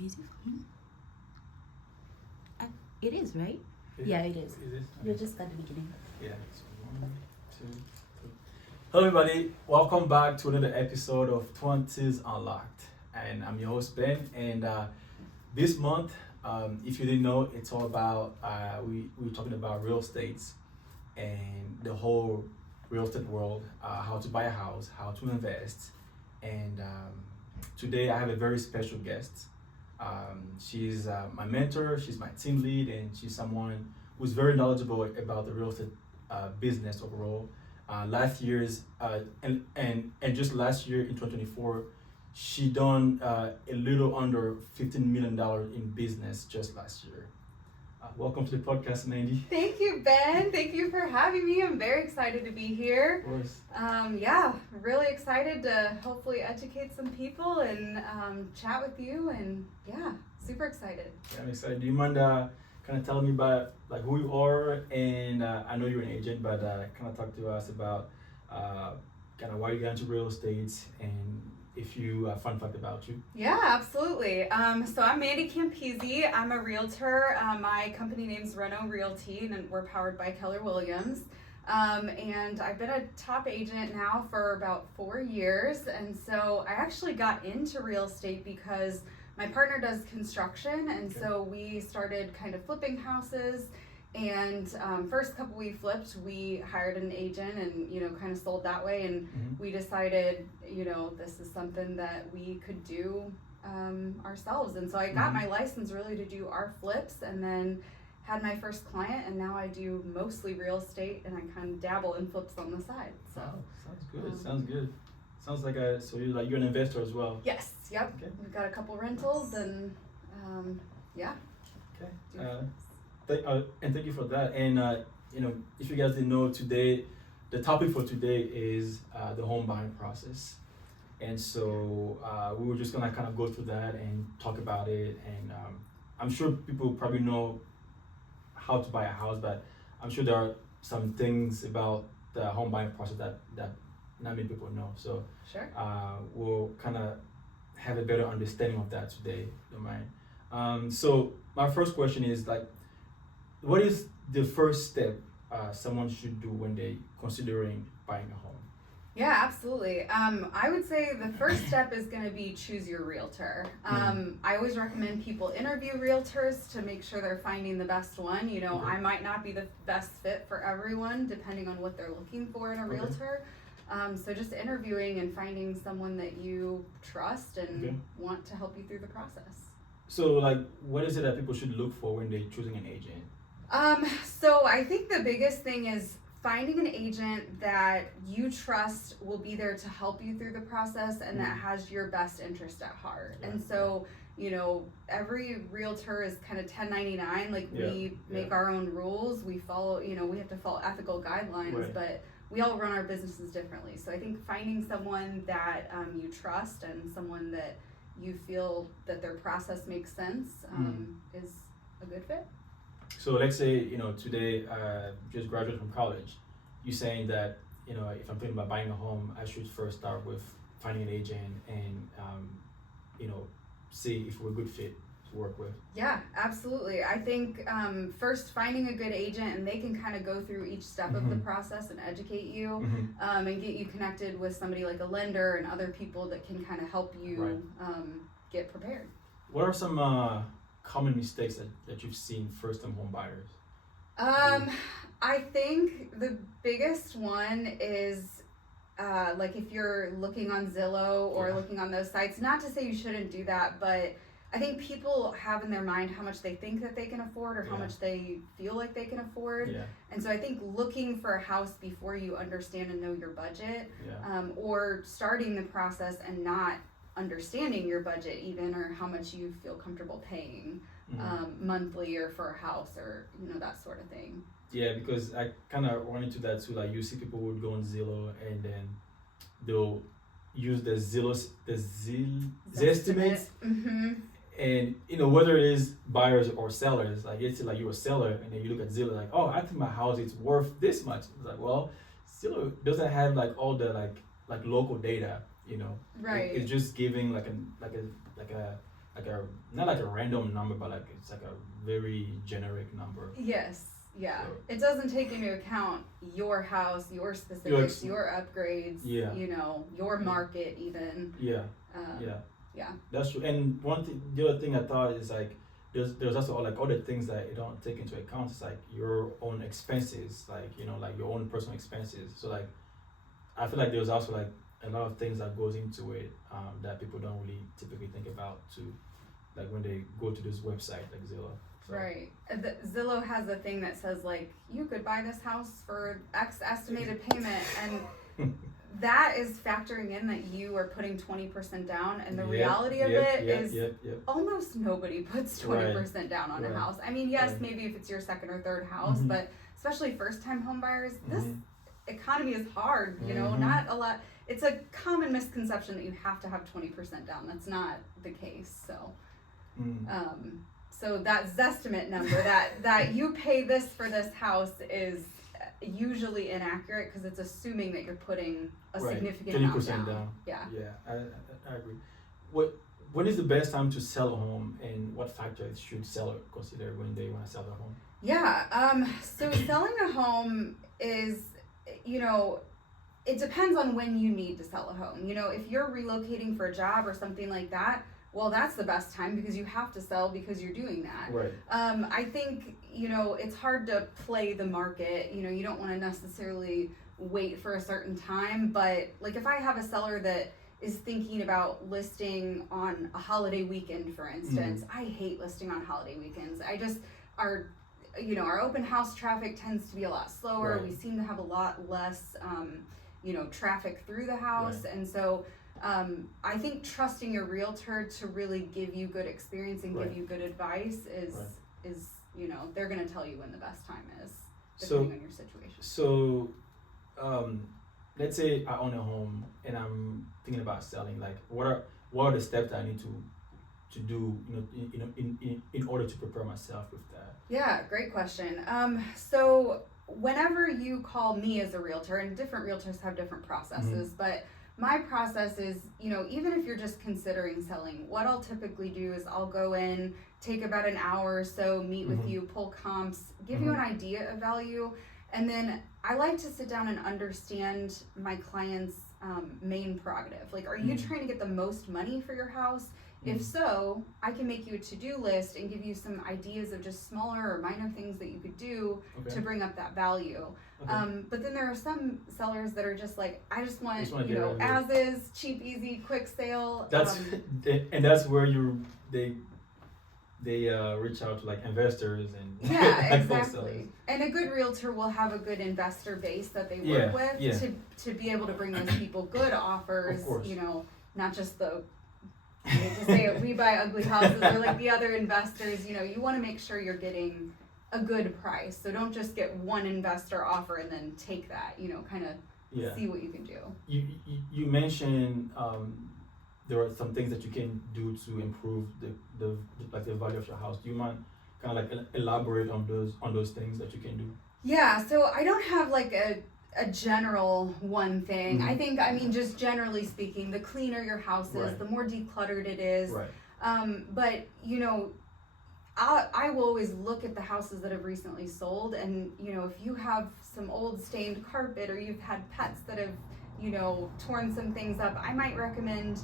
Is it coming? It is, right? Is Yeah, it is. Is it? You just got the beginning. Yeah. So 1, 2, 3. Hello, everybody. Welcome back to another episode of 20s Unlocked. And I'm your host, Ben. And this month, if you didn't know, it's all about, we're talking about real estate and the whole real estate world, how to buy a house, how to invest. And today I have a very special guest. She's my mentor, she's my team lead, and she's someone who's very knowledgeable about the real estate business overall. Last year's and just last year in 2024, she done a little under $15 million in business just last year. Welcome to the podcast, Mandy. Thank you, Ben. Thank you for having me. I'm very excited to be here. Of course. Yeah, really excited to hopefully educate some people and chat with you. And yeah, super excited. Yeah, I'm excited. Do you mind kind of telling me about like who you are? And I know you're an agent, but kind of talk to us about kind of why you got into real estate and if you fun fact about you. Yeah, absolutely. So I'm Mandy Compise. I'm a realtor. My company name's Reno Realty, and we're powered by Keller Williams. And I've been a top agent now for about 4 years. And so I actually got into real estate because my partner does construction, and so we started kind of flipping houses. And first couple we flipped, we hired an agent and, kind of sold that way. And we decided, this is something that we could do ourselves. And so I got my license really to do our flips, and then had my first client, and now I do mostly real estate, and I kind of dabble in flips on the side. So sounds good. Sounds good. Sounds like so you're an investor as well. Yes. Yep. Okay. We've got a couple rentals, and yeah. Okay. And thank you for that. And if you guys didn't know, today the topic for today is the home buying process. And so we were just gonna kind of go through that and talk about it. And I'm sure people probably know how to buy a house, but I'm sure there are some things about the home buying process that not many people know. So Sure. We'll kind of have a better understanding of that today. Don't mind. So my first question is like, what is the first step someone should do when they considering buying a home? Yeah, absolutely. I would say the first step is going to be choose your realtor. I always recommend people interview realtors to make sure they're finding the best one. I might not be the best fit for everyone depending on what they're looking for in a realtor. So just interviewing and finding someone that you trust and want to help you through the process. So like, what is it that people should look for when they're choosing an agent? So I think the biggest thing is finding an agent that you trust will be there to help you through the process and that has your best interest at heart. And so, every realtor is kind of 1099, like we make our own rules. We follow, we have to follow ethical guidelines, but we all run our businesses differently. So I think finding someone that you trust and someone that you feel that their process makes sense is a good fit. So let's say, today just graduated from college. You're saying that, if I'm thinking about buying a home, I should first start with finding an agent and, see if we're a good fit to work with. Yeah, absolutely. I think first finding a good agent, and they can kind of go through each step of the process and educate you and get you connected with somebody like a lender and other people that can kind of help you get prepared. What are some common mistakes that you've seen first-time home buyers? I think the biggest one is like if you're looking on Zillow or looking on those sites, not to say you shouldn't do that, but I think people have in their mind how much they think that they can afford or how much they feel like they can afford. And so I think looking for a house before you understand and know your budget, or starting the process and not understanding your budget even, or how much you feel comfortable paying monthly or for a house or that sort of thing. Yeah, because I kind of run into that too. Like you see people would go on Zillow and then they'll use the Zestimates, and whether it is buyers or sellers. Like it's like you're a seller and then you look at Zillow like, oh, I think my house is worth this much. It's like, well, Zillow doesn't have like all the like local data. Right. It's just giving like a like a not like a random number, but like it's like a very generic number. Yes. Yeah. So- It doesn't take into account your house, your specifics, your upgrades, Yeah. your market even. Yeah. Yeah. That's true. And the other thing I thought is like there's also like other things that you don't take into account. It's like your own expenses, like like your own personal expenses. So like I feel like there's also like a lot of things that goes into it that people don't really typically think about too, like when they go to this website like Zillow. So. Right. Zillow has a thing that says like you could buy this house for X estimated payment, and that is factoring in that you are putting 20% down, and the reality of it is almost nobody puts 20% down on a house. I mean, yes, maybe if it's your second or third house, but especially first-time home buyers, this economy is hard. Not a lot. It's a common misconception that you have to have 20% down. That's not the case. So. So that Zestimate number that you pay this for this house is usually inaccurate because it's assuming that you're putting a significant amount down. Yeah. I agree. When is the best time to sell a home, and what factors should seller consider when they want to sell their home? Yeah. So selling a home is, it depends on when you need to sell a home. If you're relocating for a job or something like that, well, that's the best time because you have to sell because you're doing that. Right. I think, it's hard to play the market. You don't want to necessarily wait for a certain time, but like if I have a seller that is thinking about listing on a holiday weekend, for instance, I hate listing on holiday weekends. Our open house traffic tends to be a lot slower. Right. We seem to have a lot less, traffic through the house. Right. And so, I think trusting your realtor to really give you good experience and give you good advice is they're going to tell you when the best time is, depending on your situation. So, let's say I own a home and I'm thinking about selling. Like, what are the steps that I need to do, in order to prepare myself with that? Yeah, great question. So whenever you call me as a realtor, and different realtors have different processes, but my process is, even if you're just considering selling, what I'll typically do is I'll go in, take about an hour or so, meet with you, pull comps, give you an idea of value, and then I like to sit down and understand my client's main prerogative. Like, are you trying to get the most money for your house? If so, I can make you a to-do list and give you some ideas of just smaller or minor things that you could do to bring up that value. But then there are some sellers that are just like, I just want as is, cheap, easy, quick sale. That's and that's where they reach out to like investors and exactly. And a good realtor will have a good investor base that they work with to be able to bring those people good offers. Not just the to say it, we buy ugly houses or like the other investors. You want to make sure you're getting a good price. So don't just get one investor offer and then take that. Kind of see what you can do. You mentioned there are some things that you can do to improve the value of your house. Do you mind kind of like elaborate on those things that you can do? Yeah. So I don't have like a general one thing. I think, just generally speaking, the cleaner your house is, the more decluttered it is. But I will always look at the houses that have recently sold, and if you have some old stained carpet or you've had pets that have torn some things up, I might recommend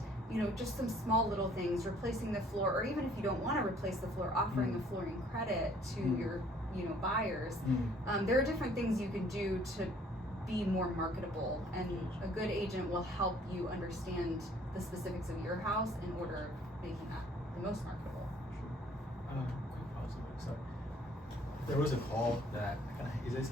just some small little things, replacing the floor, or even if you don't want to replace the floor, offering a flooring credit to your buyers. There are different things you can do to be more marketable, and a good agent will help you understand the specifics of your house in order of making that the most marketable. Sorry. There was a call that is this